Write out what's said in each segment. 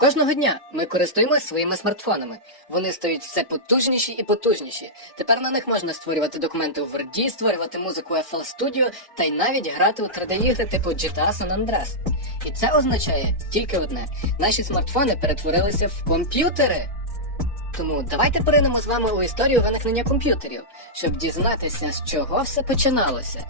Кожного дня ми користуємося своїми смартфонами. Вони стають все потужніші і потужніші. Тепер на них можна створювати документи у Word, створювати музику FL Studio та й навіть грати у 3D-ігри типу GTA San Andreas. І це означає тільки одне: наші смартфони перетворилися в комп'ютери. Тому давайте поринемо з вами у історію виникнення комп'ютерів, щоб дізнатися, з чого все починалося.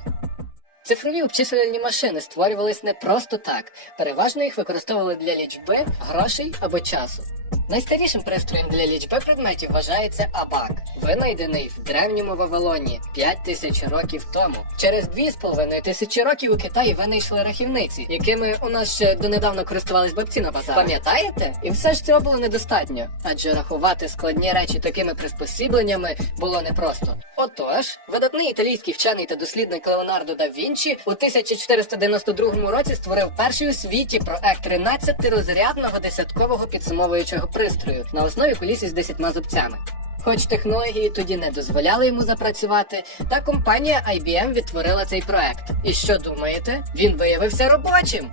Цифрові обчислювальні машини створювались не просто так. Переважно їх використовували для лічби, грошей або часу. Найстарішим пристроєм для лічби предметів вважається абак, винайдений в древньому Вавилоні 5 тисяч років тому. Через 2,5 тисячі років у Китаї винайшли рахівниці, якими у нас ще донедавна користувались бабці на базарах. Пам'ятаєте? І все ж цього було недостатньо, адже рахувати складні речі такими приспосібленнями було непросто. Отож, видатний італійський вчений та дослідник Леонардо да Вінчі у 1492 році створив перший у світі проект 13-розрядного десяткового підсумовуючого пристрою на основі коліси з 10 зубцями. Хоч технології тоді не дозволяли йому запрацювати, та компанія IBM відтворила цей проект. І що думаєте? Він виявився робочим.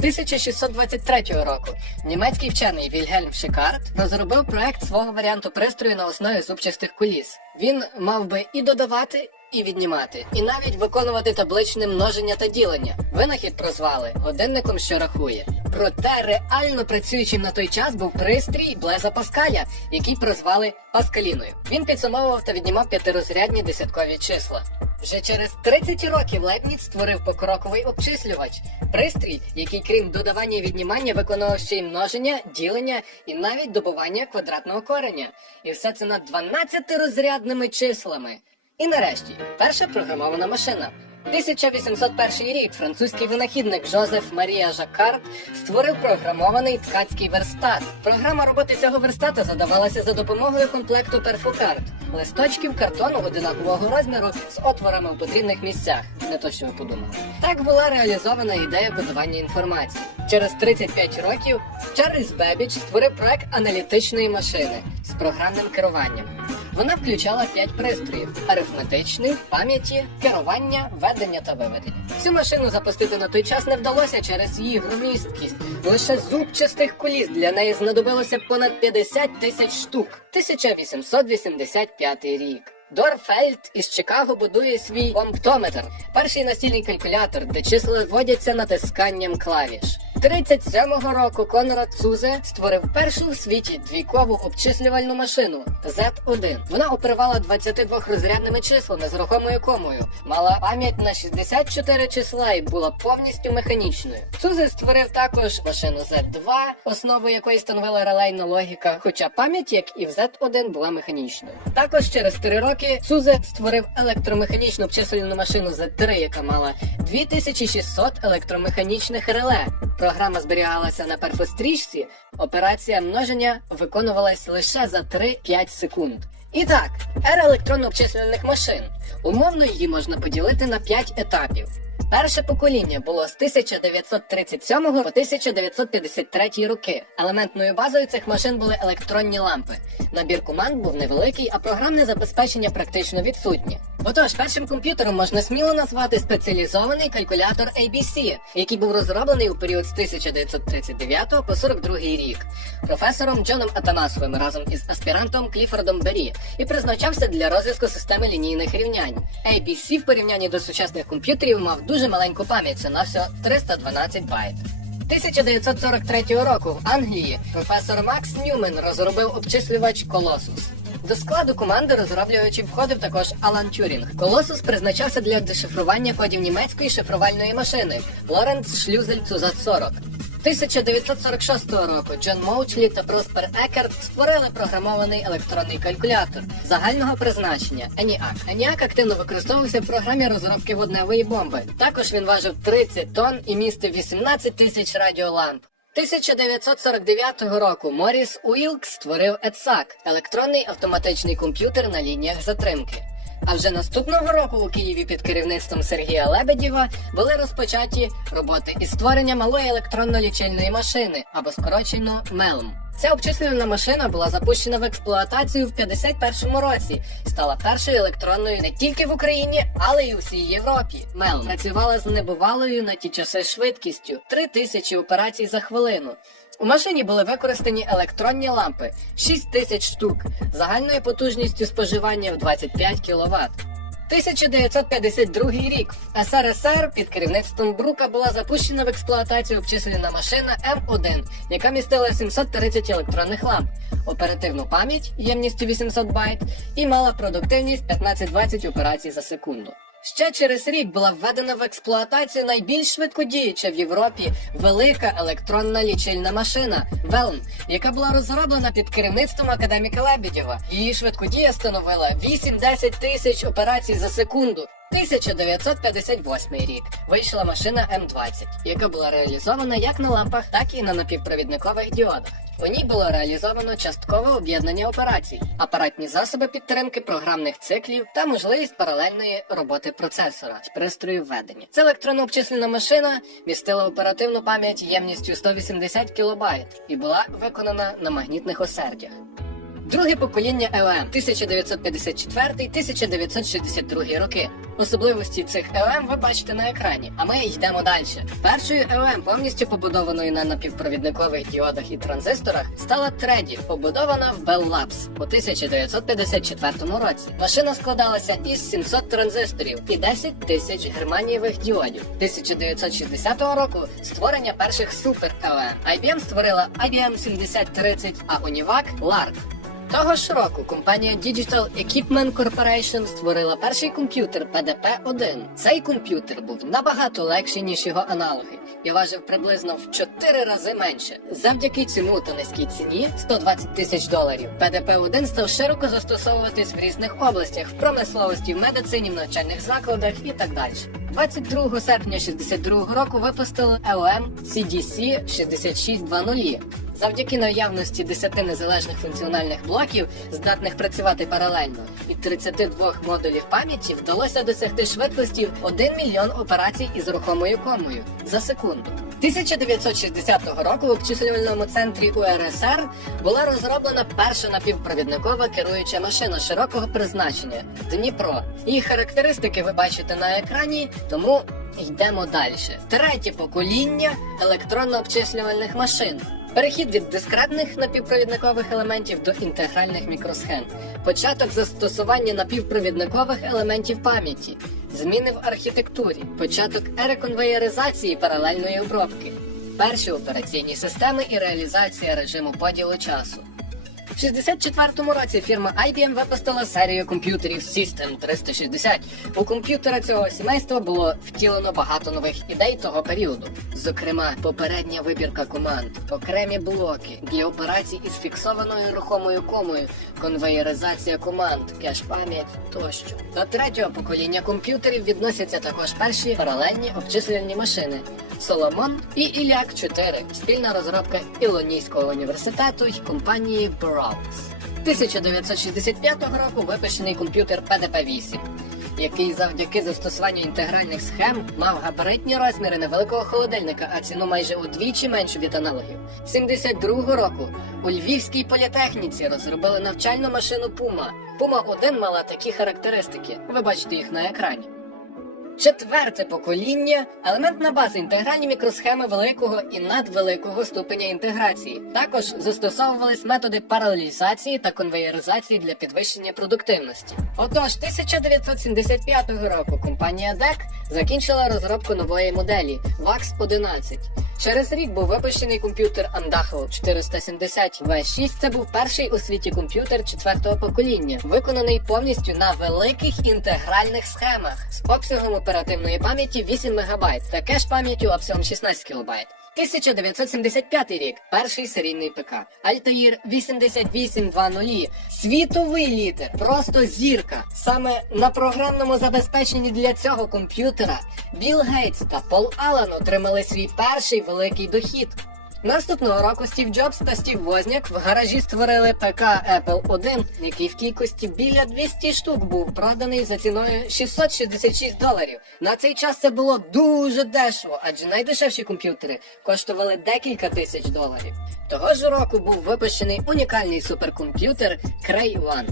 1623 року німецький вчений Вільгельм Шикард розробив проект свого варіанту пристрою на основі зубчастих коліс. Він мав би і додавати, і віднімати, і навіть виконувати табличне множення та ділення. Винахід прозвали годинником, що рахує. Проте реально працюючим на той час був пристрій Блеза Паскаля, який прозвали Паскаліною. Він підсумовував та віднімав п'ятирозрядні десяткові числа. Вже через 30 років Лепніц створив покроковий обчислювач, пристрій, який, крім додавання і віднімання, виконував ще й множення, ділення і навіть добування квадратного кореня. І все це над 12-розрядними числами. І нарешті, перша програмована машина. 1801 рік французький винахідник Жозеф Марія Жакард створив програмований ткацький верстат. Програма роботи цього верстата задавалася за допомогою комплекту перфокарт, листочків картону одинакового розміру з отворами в потрібних місцях. Не то, що ви подумали. Так була реалізована ідея кодування інформації. Через 35 років Чарльз Бебіч створив проект аналітичної машини з програмним керуванням. Вона включала 5 пристроїв: арифметичний, пам'яті, керування, ведення та виведення. Цю машину запустити на той час не вдалося через її громісткість. Лише зубчастих коліс для неї знадобилося понад 50 тисяч штук. 1885 рік. Дорфельд із Чикаго будує свій комптометр, перший настільний калькулятор, де числа вводяться натисканням клавіш. 37-го року Конрад Цузе створив першу у світі двійкову обчислювальну машину Z1. Вона оперувала 22-розрядними числами з рухомою комою, мала пам'ять на 64 числа і була повністю механічною. Цузе створив також машину Z2, основою якої становила релейна логіка, хоча пам'ять, як і в Z1, була механічною. Також через 3 роки Цузе створив електромеханічну обчислювальну машину Z3, яка мала 2600 електромеханічних реле. Програма зберігалася на перфострічці, операція множення виконувалась лише за 3-5 секунд. І так, ера електронно-обчислювальних машин. Умовно її можна поділити на 5 етапів. Перше покоління було з 1937 по 1953 роки. Елементною базою цих машин були електронні лампи. Набір команд був невеликий, а програмне забезпечення практично відсутнє. Отож, першим комп'ютером можна сміло назвати спеціалізований калькулятор ABC, який був розроблений у період з 1939 по 42 рік професором Джоном Атанасовим разом із аспірантом Кліфордом Бері і призначався для розв'язку системи лінійних рівнянь. ABC в порівнянні до сучасних комп'ютерів мав дуже маленьку пам'ять, це на всього 312 байт. 1943 року в Англії професор Макс Ньюмен розробив обчислювач Колосус. До складу команди розроблювачів входив також Алан Тюрінг. Колосус призначався для дешифрування кодів німецької шифрувальної машини Лоренц Шлюзель Цузат 40. 1946 року Джон Моучлі та Проспер Екерт створили програмований електронний калькулятор загального призначення ENIAC. ENIAC активно використовувався в програмі розробки водневої бомби. Також він важив 30 тонн і містив 18 тисяч радіоламп. 1949 року Моріс Уілкс створив ETSAC – електронний автоматичний комп'ютер на лініях затримки. А вже наступного року у Києві під керівництвом Сергія Лебедєва були розпочаті роботи із створення малої електронно-лічильної машини або скорочено МЕЛМ. Ця обчислювальна машина була запущена в експлуатацію в 51-му році. Стала першою електронною не тільки в Україні, але й у всій Європі. МЕЛМ працювала з небувалою на ті часи швидкістю 3000 операцій за хвилину. У машині були використані електронні лампи 6 тисяч штук загальною потужністю споживання в 25 кВт. 1952 рік в СРСР під керівництвом Брука була запущена в експлуатацію обчислена машина М1, яка містила 730 електронних ламп, оперативну пам'ять ємністю 800 байт і мала продуктивність 15-20 операцій за секунду. Ще через рік була введена в експлуатацію найбільш швидкодіюча в Європі велика електронна лічильна машина Велм, яка була розроблена під керівництвом академіка Лебедєва. Її швидкодія становила 8-10 тисяч операцій за секунду. 1958 рік вийшла машина М20, яка була реалізована як на лампах, так і на напівпровідникових діодах. У ній було реалізовано часткове об'єднання операцій, апаратні засоби підтримки програмних циклів та можливість паралельної роботи процесора з пристрою введення. Ця електронно обчислена машина містила оперативну пам'ять ємністю 180 кБ і була виконана на магнітних осердях. Друге покоління ЕОМ 1954-1962 роки. Особливості цих ЕОМ ви бачите на екрані, а ми йдемо далі. Першою ЕОМ, повністю побудованою на напівпровідникових діодах і транзисторах, стала Треді, побудована в Bell Labs у 1954 році. Машина складалася із 700 транзисторів і 10 тисяч германієвих діодів. 1960 року створення перших супер ЕОМ. IBM створила IBM 7030, а Univac – LARC. Того ж року компанія Digital Equipment Corporation створила перший комп'ютер PDP-1. Цей комп'ютер був набагато легший, ніж його аналоги, і важив приблизно в 4 рази менше. Завдяки цьому та низькій ціні 120 тисяч доларів. PDP-1 став широко застосовуватись в різних областях в промисловості, в медицині, в навчальних закладах і так далі. 22 серпня 62 року випустили EOM CDC 6620. Завдяки наявності 10 незалежних функціональних блоків, здатних працювати паралельно, і 32 модулів пам'яті вдалося досягти швидкості в 1 мільйон операцій із рухомою комою за секунду. 1960 року в обчислювальному центрі УРСР була розроблена перша напівпровідникова керуюча машина широкого призначення Дніпро. Її характеристики ви бачите на екрані, тому йдемо далі. Третє покоління електронно-обчислювальних машин. Перехід від дискретних напівпровідникових елементів до інтегральних мікросхем, початок застосування напівпровідникових елементів пам'яті, зміни в архітектурі, початок ери конвеєризації паралельної обробки, перші операційні системи і реалізація режиму поділу часу. В 64-му році фірма IBM випустила серію комп'ютерів System 360. У комп'ютера цього сімейства було втілено багато нових ідей того періоду. Зокрема, попередня вибірка команд, окремі блоки для операцій із фіксованою рухомою комою, конвеєризація команд, кеш-пам'ять тощо. До третього покоління комп'ютерів відносяться також перші паралельні обчислювальні машини. Соломон і Іляк 4 спільна розробка Ілонійського університету й компанії Brawls. 1965 року випущений комп'ютер PDP-8, який завдяки застосуванню інтегральних схем мав габаритні розміри невеликого холодильника, а ціну майже удвічі меншу від аналогів. 72 року у Львівській політехніці розробили навчальну машину Puma. Puma 1 мала такі характеристики. Ви бачите їх на екрані. Четверте покоління елементна база інтегральні мікросхеми великого і надвеликого ступеня інтеграції. Також застосовувались методи паралелізації та конвеєризації для підвищення продуктивності. Отож, 1975 року компанія DEC закінчила розробку нової моделі VAX 11. Через рік був випущений комп'ютер Andaho 470 V6. Це був перший у світі комп'ютер четвертого покоління, виконаний повністю на великих інтегральних схемах з обсягом оперативної пам'яті 8 МБ та кеш пам'яттю обсягом 16 кБ. 1975 рік. Перший серійний ПК. Альтаїр 8820. Світовий лідер. Просто зірка. Саме на програмному забезпеченні для цього комп'ютера Білл Гейтс та Пол Аллен отримали свій перший великий дохід. Наступного року Стів Джобс та Стів Возняк в гаражі створили ПК Apple 1, який в кількості біля 200 штук був проданий за ціною 666 доларів. На цей час це було дуже дешево, адже найдешевші комп'ютери коштували декілька тисяч доларів. Того ж року був випущений унікальний суперкомп'ютер Cray One,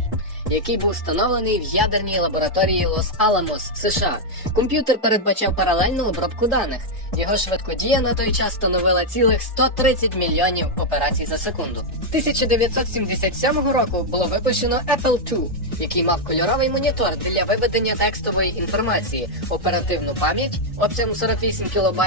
який був встановлений в ядерній лабораторії Лос-Аламос, США. Комп'ютер передбачав паралельну обробку даних. Його швидкодія на той час становила цілих 130 мільйонів операцій за секунду. 1977 року було випущено Apple II, який мав кольоровий монітор для виведення текстової інформації, оперативну пам'ять обсягом 48 кБ,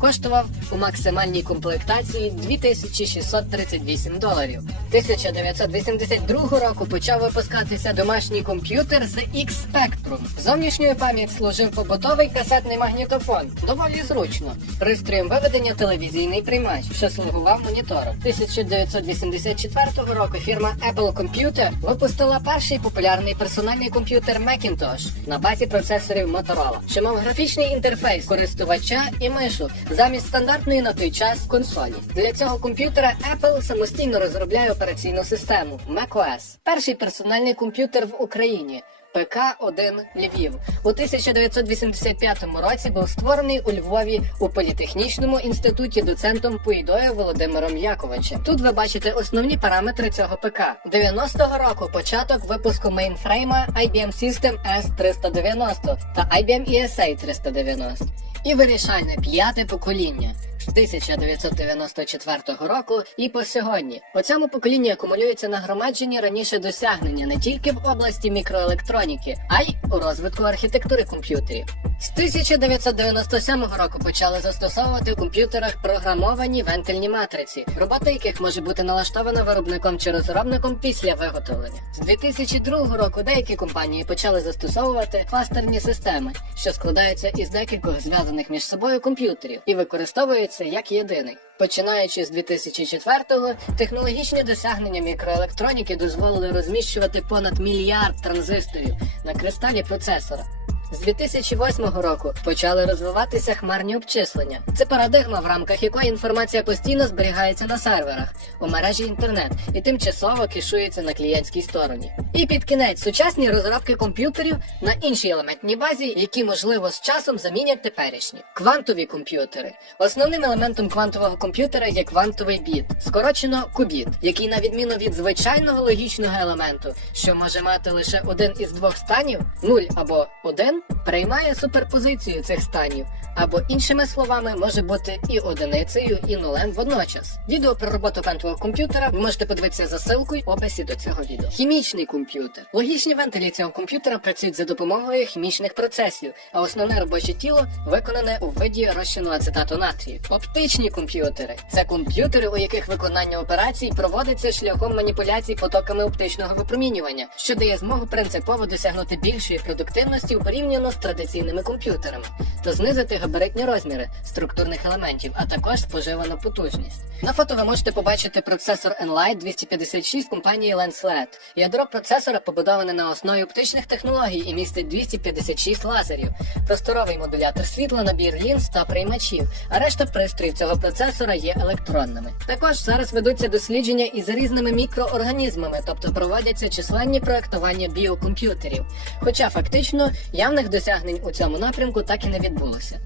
коштував у максимальній комплектації 2638 доларів. 1982 року почав випускатися домашній комп'ютер ZX Spectrum. Зовнішньою пам'ять служив побутовий касетний магнітофон. Доволі зручно. Пристроєм виведення телевізійний приймач, що слугував монітором. 1984 року фірма Apple Computer випустила перший популярний персональний комп'ютер Macintosh на базі процесорів Motorola, що мав графічний інтерфейс користувача і мишу замість стандартної на той час консолі. Для цього комп'ютера Apple самостійно розробляє операційну систему macOS. Перший персональний комп'ютер в Україні. ПК-1 Львів у 1985 році був створений у Львові у політехнічному інституті доцентом Пуйдою Володимиром Яковичем. Тут ви бачите основні параметри цього ПК. 90-го року початок випуску мейнфрейма IBM System S390 та IBM ESA 390 і вирішальне п'яте покоління з 1994 року і по сьогодні. У цьому поколінні акумулюються нагромаджені раніше досягнення не тільки в області мікроелектроніки, а й у розвитку архітектури комп'ютерів. З 1997 року почали застосовувати в комп'ютерах програмовані вентильні матриці, робота яких може бути налаштована виробником чи розробником після виготовлення. З 2002 року деякі компанії почали застосовувати кластерні системи, що складаються із декількох зв'язаних між собою комп'ютерів і використовуються як єдиний. Починаючи з 2004-го, технологічні досягнення мікроелектроніки дозволили розміщувати понад мільярд транзисторів на кристалі процесора. З 2008 року почали розвиватися хмарні обчислення. Це парадигма, в рамках якої інформація постійно зберігається на серверах у мережі інтернет і тимчасово кешується на клієнтській стороні. І під кінець сучасні розробки комп'ютерів на іншій елементній базі, які можливо з часом замінять теперішні. Квантові комп'ютери. Основним елементом квантового комп'ютера є квантовий біт, скорочено кубіт, який на відміну від звичайного логічного елементу, що може мати лише один із двох станів 0 або 1, приймає суперпозицію цих станів, або іншими словами може бути і одиницею, і нулем водночас. Відео про роботу квантового комп'ютера ви можете подивитися за ссылкою в описі до цього відео. Хімічний комп'ютер. Логічні вентилі цього комп'ютера працюють за допомогою хімічних процесів, а основне робоче тіло виконане у виді розчину ацетату натрію. Оптичні комп'ютери це комп'ютери, у яких виконання операцій проводиться шляхом маніпуляцій потоками оптичного випромінювання, що дає змогу принципово досягнути більшої продуктивності у порівняно з традиційними комп'ютерами та знизити габаритні розміри структурних елементів, а також споживану потужність. На фото ви можете побачити процесор Enlight 256 компанії Lansled. Ядро процесора побудоване на основі оптичних технологій і містить 256 лазерів, просторовий модулятор світла, набір лінз та приймачів. А решта пристроїв цього процесора є електронними. Також зараз ведуться дослідження із різними мікроорганізмами, тобто проводяться численні проектування біокомп'ютерів. Хоча фактично явних досягнень у цьому напрямку так і не відбулося.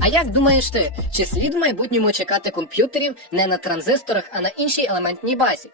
А як думаєш ти, чи слід в майбутньому чекати комп'ютерів не на транзисторах, а на іншій елементній базі?